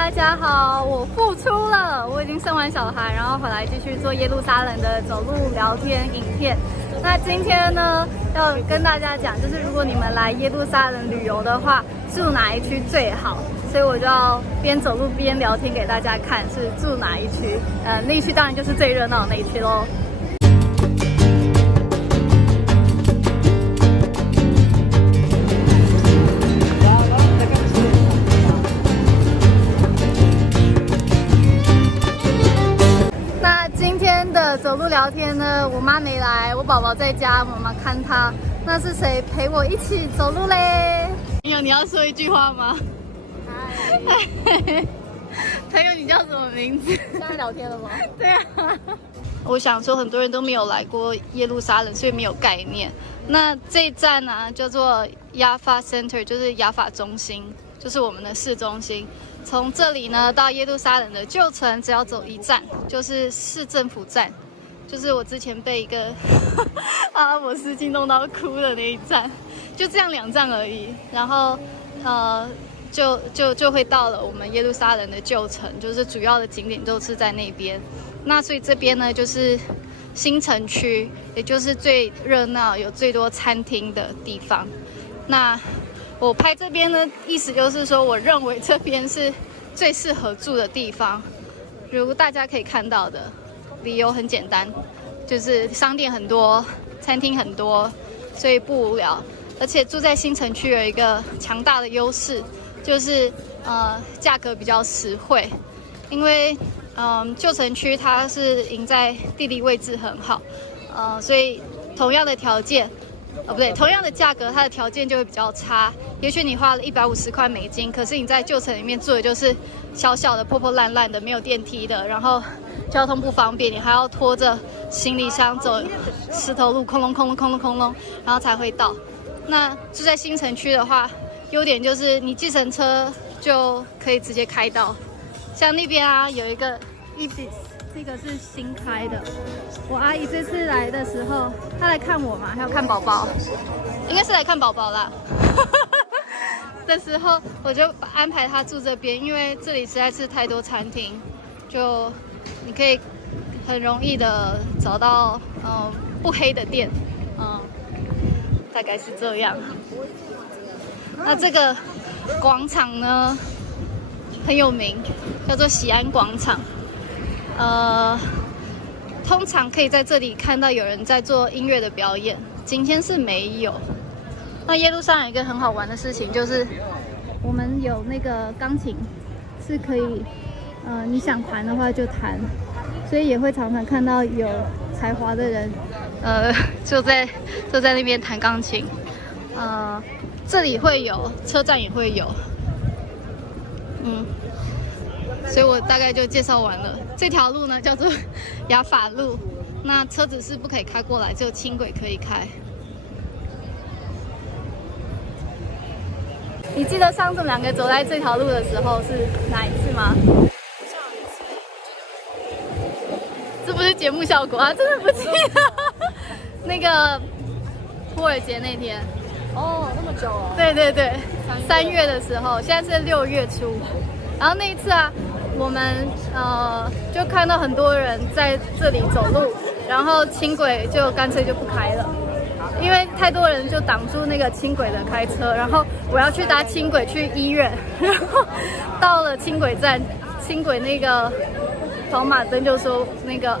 大家好，我复出了，我已经生完小孩，然后回来继续做耶路撒冷的走路聊天影片。那今天呢，要跟大家讲，就是如果你们来耶路撒冷旅游的话，住哪一区最好？所以我就要边走路边聊天给大家看，是住哪一区？那一区当然就是最热闹的那一区咯。走路聊天呢，我妈没来，我宝宝在家，妈妈看他。那是谁陪我一起走路嘞？朋友，你要说一句话吗？嗨，朋友，你叫什么名字？现在聊天了吗？对啊。我想说，很多人都没有来过耶路撒冷，所以没有概念。那这一站呢，叫做 Yafa Center， 就是雅法中心，就是我们的市中心。从这里呢到耶路撒冷的旧城，只要走一站，就是市政府站，就是我之前被一个阿拉伯司机弄到哭的那一站，就这样2站而已。然后就会到了我们耶路撒冷的旧城，就是主要的景点都是在那边。那所以这边呢就是新城区，也就是最热闹、有最多餐厅的地方。那我拍这边的意思就是说，我认为这边是最适合住的地方。如大家可以看到的，理由很简单，就是商店很多，餐厅很多，所以不无聊。而且住在新城区有一个强大的优势，就是价格比较实惠。因为旧城区它是赢在地理位置很好，所以同样的条件。不对，同样的价格，它的条件就会比较差。也许你花了150块美金，可是你在旧城里面住的就是小小的、破破烂烂的、没有电梯的，然后交通不方便，你还要拖着行李箱走石头路，空隆，然后才会到。那住在新城区的话，优点就是你计程车就可以直接开到。像那边啊，有一个 Ibis。这个是新开的，我阿姨这次来的时候，她来看我嘛，还要看宝宝，应该是来看宝宝啦。的时候，我就安排她住这边，因为这里实在是太多餐厅，就你可以很容易的找到不黑的店，大概是这样。那这个广场呢很有名，叫做喜安广场。通常可以在这里看到有人在做音乐的表演，今天是没有。那耶路撒冷有一个很好玩的事情，就是我们有那个钢琴，是可以，你想弹的话就弹，所以也会常常看到有才华的人，就在那边弹钢琴。这里会有，车站也会有，所以我大概就介绍完了。这条路呢叫做雅法路，那车子是不可以开过来，只有轻轨可以开。你记得上次我们2个走在这条路的时候是哪一次吗？这不是节目效果啊，真的不记得。那个普洱节那天。哦，那么久哦。对，3月的时候，现在是6月初。然后那一次啊，我们就看到很多人在这里走路，然后轻轨就干脆就不开了，因为太多人就挡住那个轻轨的开车。然后我要去搭轻轨去医院，然后到了轻轨站，轻轨那个跑马灯就说那个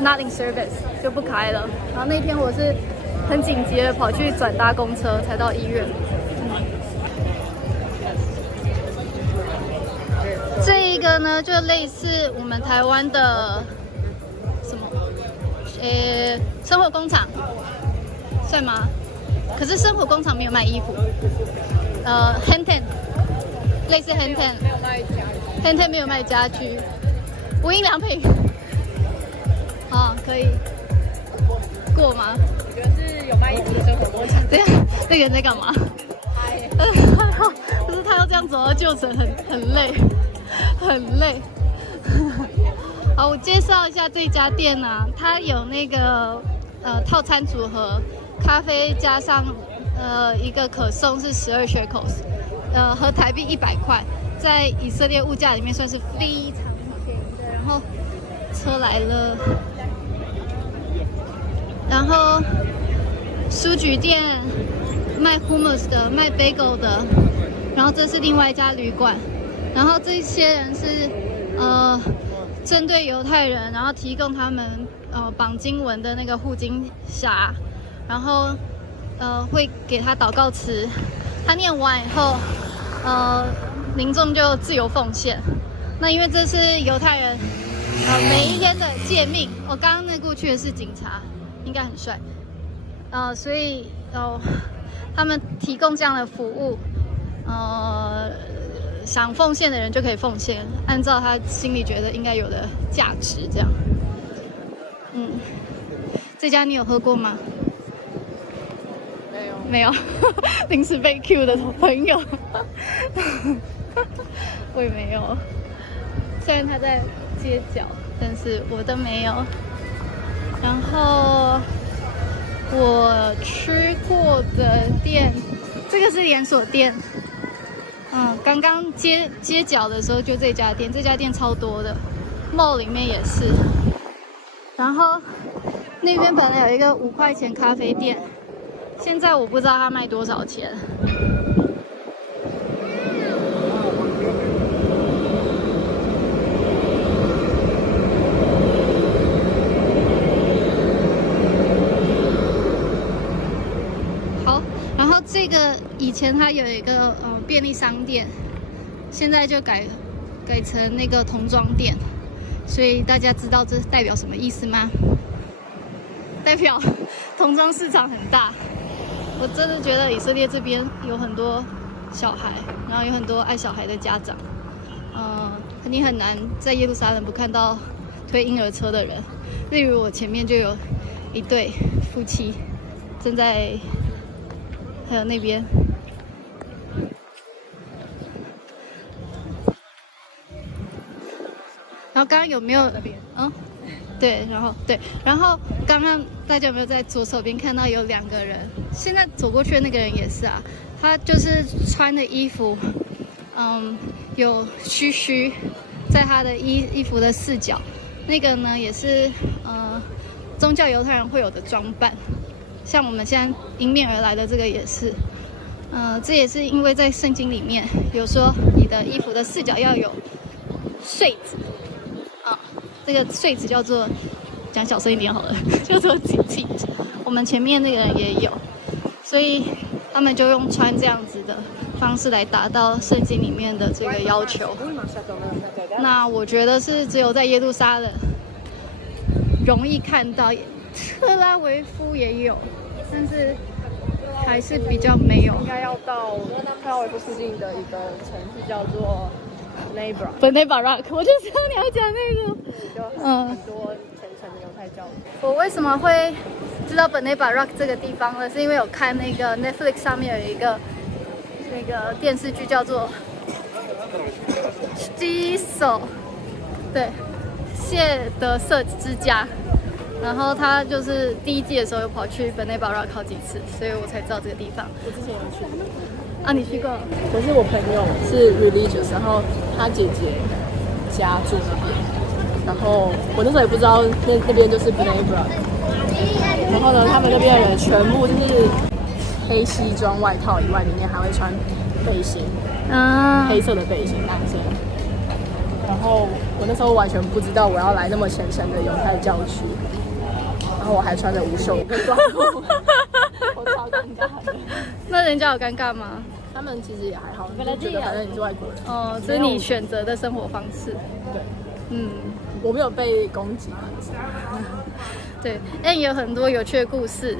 not in service 就不开了。然后那天我是很紧急的跑去转搭公车才到医院。这一个呢，就类似我们台湾的什么，生活工厂，算吗？可是生活工厂没有卖衣服。Henten， 类似 Henten， 没有卖家具。Henten 没有卖家居，无印良品。可以过吗？我觉得是有卖衣服的生活工厂。对呀，那个人在干嘛？可是他要这样走到旧城，很累。好，我介绍一下这家店啊，它有那个套餐组合，咖啡加上一个可颂是12 shekels，合台币100块。在以色列物价里面算是非常便宜的。然后车来了，然后书局店卖 hummus 的，卖 bagel 的，然后这是另外一家旅馆。然后这些人是针对犹太人，然后提供他们绑经文的那个护经匣，然后会给他祷告词，他念完以后，民众就自由奉献。那因为这是犹太人每一天的诫命。我刚刚那过去的是警察，应该很帅，所以他们提供这样的服务，想奉献的人就可以奉献，按照他心里觉得应该有的价值这样。这家你有喝过吗？没有，临时被 Q 的朋友，我也没有。虽然他在街角，但是我都没有。然后我吃过的店，这个是连锁店。刚刚街角的时候就这家店，这家店超多的 ，mall 里面也是。然后那边本来有一个5块钱咖啡店，现在我不知道它卖多少钱。好，然后这个以前它有一个便利商店，现在就改成那个童装店，所以大家知道这代表什么意思吗？代表童装市场很大。我真的觉得以色列这边有很多小孩，然后有很多爱小孩的家长。你很难在耶路撒冷不看到推婴儿车的人。例如我前面就有一对夫妻正在，还有那边。然后刚刚有没有？对，然后刚刚大家有没有在左手边看到有2个人？现在走过去的那个人也是啊，他就是穿的衣服，有须须在他的衣服的4角，那个呢也是宗教犹太人会有的装扮，像我们现在迎面而来的这个也是，这也是因为在圣经里面有说你的衣服的4角要有穗子。这个穗子叫做，讲小声一点好了，叫做锦旗。我们前面那个人也有，所以他们就用穿这样子的方式来达到圣经里面的这个要求。那我觉得是只有在耶路撒冷容易看到，特拉维夫也有，但是还是比较没有。应该要到特拉维夫附近的一个城市叫做Bnei Brak， 我就知道你要讲那个。就很多虔诚的犹太教。我为什么会知道 Bnei Brak 这个地方呢？是因为有看那个 Netflix 上面有一个那个电视剧叫做《Shtisel》，对，谢德瑟之家。然后他就是第1季的时候有跑去 Bnei Brak 好几次，所以我才知道这个地方。我之前有去。你去过？可是我朋友是 religious， 然后他姐姐家住那边，然后我那时候也不知道那边就是 Bnei Brak。然后呢，他们那边的人全部就是黑西装外套以外，里面还会穿背心，黑色的背心，男生。然后我那时候完全不知道我要来那么虔诚的犹太教区，然后我还穿着无袖跟短裤，我超尴尬的。那人家有尴尬吗？他们其实也还好，就觉得反正你是外国人。这是你选择的生活方式。对，我没有被攻击。对 ，N 有很多有趣的故事。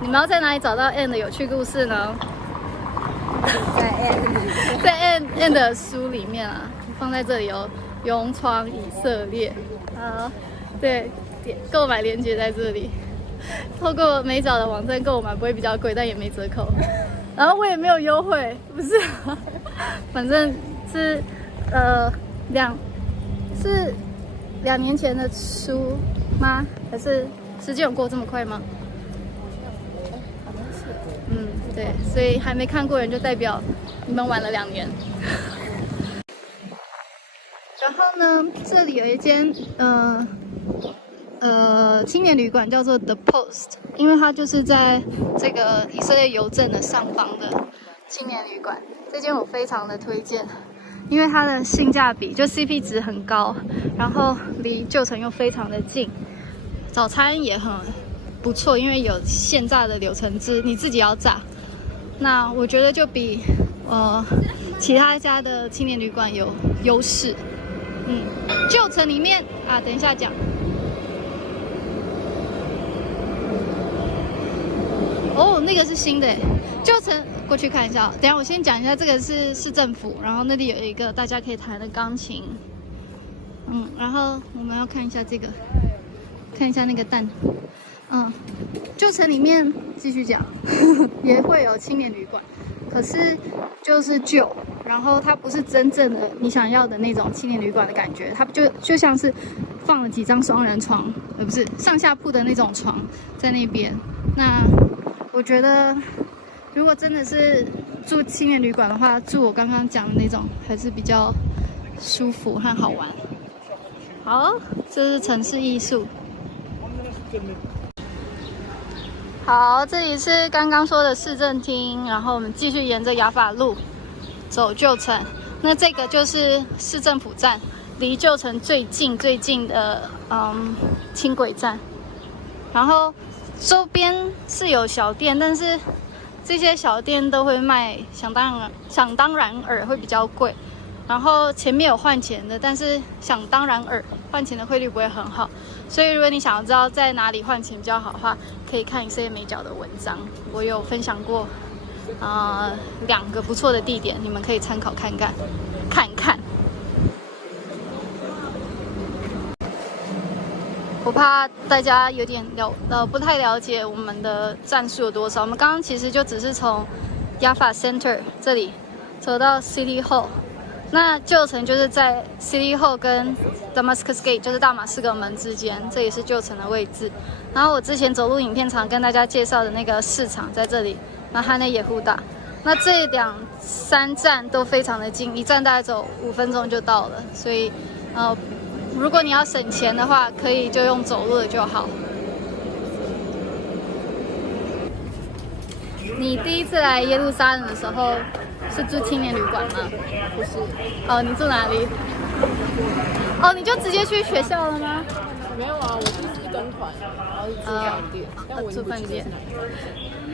你们要在哪里找到 N 的有趣故事呢？在 N 的书里面啊，放在这里哦。勇闯以色列。好，对，购买链接在这里。透过美角的网站购买不会比较贵，但也没折扣。然后我也没有优惠，不是，反正是2年前的书吗？还是时间有过这么快吗？对，所以还没看过人就代表你们晚了2年。然后呢，这里有一间青年旅馆叫做 The Post， 因为它就是在这个以色列邮政的上方的青年旅馆。这间我非常的推荐，因为它的性价比就 CP 值很高，然后离旧城又非常的近，早餐也很不错，因为有现榨的柳橙汁，你自己要榨。那我觉得就比其他家的青年旅馆有优势。旧城里面啊，等一下讲。哦，那个是新的耶，旧城过去看一下。等一下我先讲一下，这个是市政府，然后那里有一个大家可以弹的钢琴。然后我们要看一下这个，看一下那个蛋。旧城里面继续讲，也会有青年旅馆，可是就是旧，然后它不是真正的你想要的那种青年旅馆的感觉，它就像是放了几张双人床，不是上下铺的那种床在那边。那我觉得，如果真的是住青年旅馆的话，住我刚刚讲的那种还是比较舒服和好玩。好，这是城市艺术。好，这里是刚刚说的市政厅，然后我们继续沿着雅法路走旧城。那这个就是市政府站，离旧城最近的轻轨站。然后周边是有小店，但是这些小店都会卖想当然尔会比较贵。然后前面有换钱的，但是想当然尔换钱的汇率不会很好，所以如果你想要知道在哪里换钱比较好的话，可以看以色列美角的文章，我有分享过2个不错的地点，你们可以参考看看。我怕大家有点不太了解我们的站数有多少。我们刚刚其实就只是从 Yafa Center 这里走到 City Hall。那旧城就是在 City Hall 跟 Damascus Gate， 就是大马士革门之间，这也是旧城的位置。然后我之前走路影片常跟大家介绍的那个市场在这里，那哈内耶户大。那这3站都非常的近，一站大概走5分钟就到了。所以如果你要省钱的话，可以就用走路的就好。你第一次来耶路撒冷的时候是住青年旅馆吗？不是。哦，你住哪里？哦，你就直接去学校了吗？没有啊，我是跟团，然后是住饭店，但我住饭店。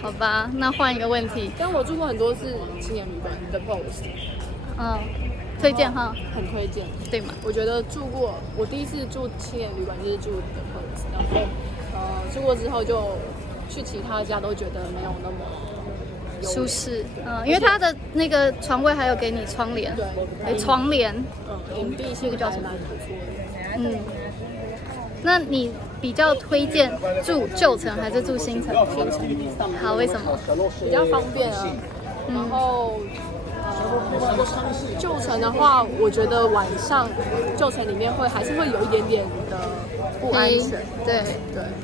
好吧，那换一个问题。但我住过很多次青年旅馆 The Post。推荐哈，很推荐，对吗？我觉得我第一次住青年旅馆就是住 The Post， 然后住过之后就去其他家都觉得没有那么舒适，因为它的那个床位还有给你窗帘，对，床帘，隐蔽性还蛮不错的。那你比较推荐住旧城还是住新城？新城。好，为什么？比较方便啊。然后旧城的话，我觉得晚上旧城里面还是会有一点点的不安全。对，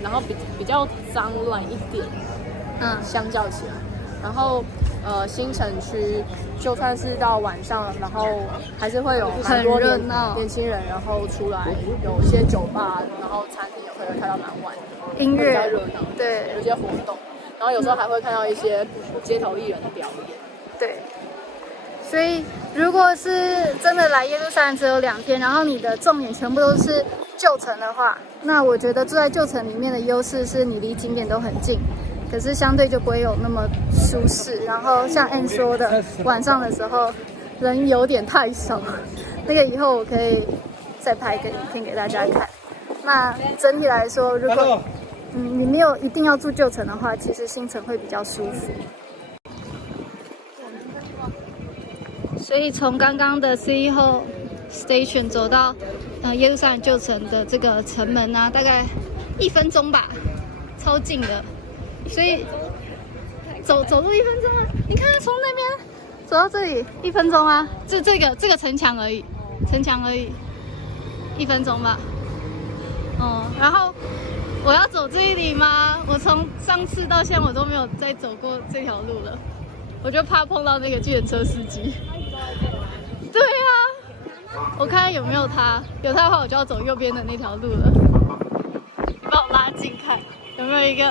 然后比较脏乱一点，相较起来。然后新城区就算是到晚上，然后还是会有很多年轻人，然后出来有一些酒吧，然后餐厅也会开到蛮晚的，音乐比较热闹，对，有一些活动，然后有时候还会看到一些街头艺人的表演，对。所以如果是真的来耶路撒冷只有2天，然后你的重点全部都是旧城的话，那我觉得住在旧城里面的优势是你离景点都很近。可是相对就不会有那么舒适，然后像 Ann 说的，晚上的时候人有点太少，那个以后我可以再拍一个影片给大家看。那整体来说，如果你没有一定要住旧城的话，其实新城会比较舒服。所以从刚刚的 City Hall Station 走到耶路撒冷旧城的这个城门啊，大概1分钟吧，超近的。所以走路1分钟啊！你看从那边走到这里1分钟啊，这个城墙而已，1分钟吧。然后我要走这里吗？我从上次到现在我都没有再走过这条路了，我就怕碰到那个计程车司机。对啊，我看看有没有它，有它的话我就要走右边的那条路了。你帮我拉近看，有没有一个？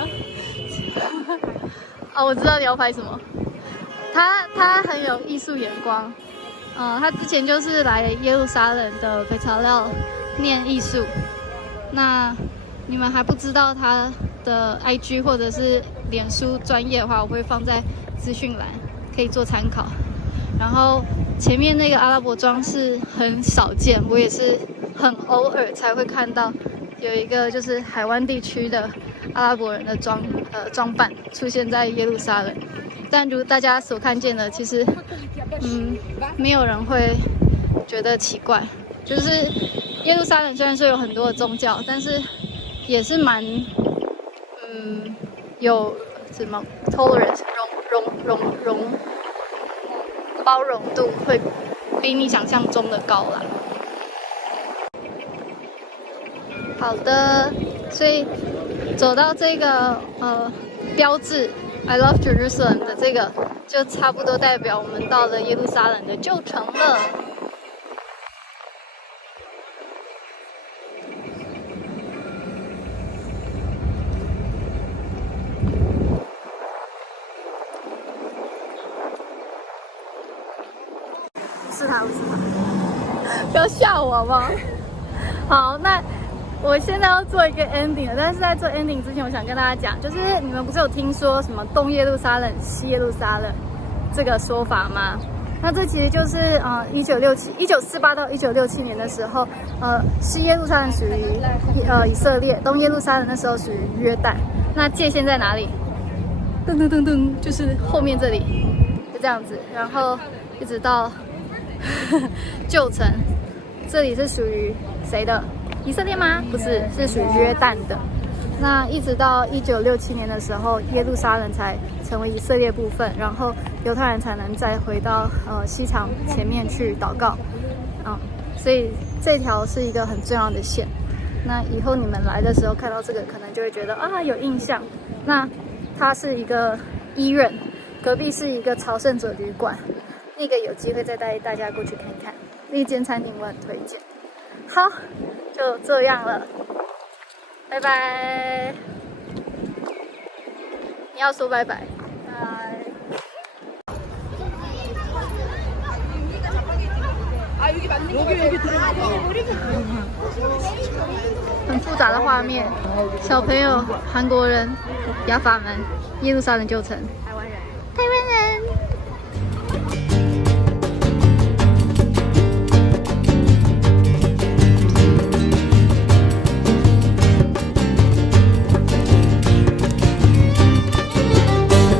哦，我知道你要拍什么。他很有艺术眼光，他之前就是来耶路撒冷的北材料念艺术。那你们还不知道他的 IG 或者是脸书专业的话，我会放在资讯栏，可以做参考。然后前面那个阿拉伯装是很少见，我也是很偶尔才会看到有一个就是海湾地区的阿拉伯人的装扮出现在耶路撒冷。但如大家所看见的，其实没有人会觉得奇怪。就是耶路撒冷虽然说有很多的宗教，但是也是蛮有什么 tolerance 包容度会比你想象中的高啦。好的，所以走到这个标志 I love Jerusalem 的这个，就差不多代表我们到了耶路撒冷的旧城了。不是他，不要吓我好不好？好，那我现在要做一个 ending 了，但是在做 ending 之前，我想跟大家讲，就是你们不是有听说什么东耶路撒冷、西耶路撒冷这个说法吗？那这其实就是1948到1967年的时候，西耶路撒冷属于以色列，东耶路撒冷那时候属于约旦。那界限在哪里？噔噔噔噔，就是后面这里，就这样子，然后一直到旧城，这里是属于谁的？以色列吗？不是，是属于约旦的。那一直到1967年的时候，耶路撒冷才成为以色列部分，然后犹太人才能再回到西墙前面去祷告。所以这条是一个很重要的线。那以后你们来的时候看到这个，可能就会觉得有印象。那它是一个医院，隔壁是一个朝圣者旅馆。那个有机会再带大家过去看看，那间餐厅我很推荐。好，就这样了，拜拜。你要说拜拜，拜。很复杂的画面，小朋友、韩国人、亚法们、耶路撒冷旧城。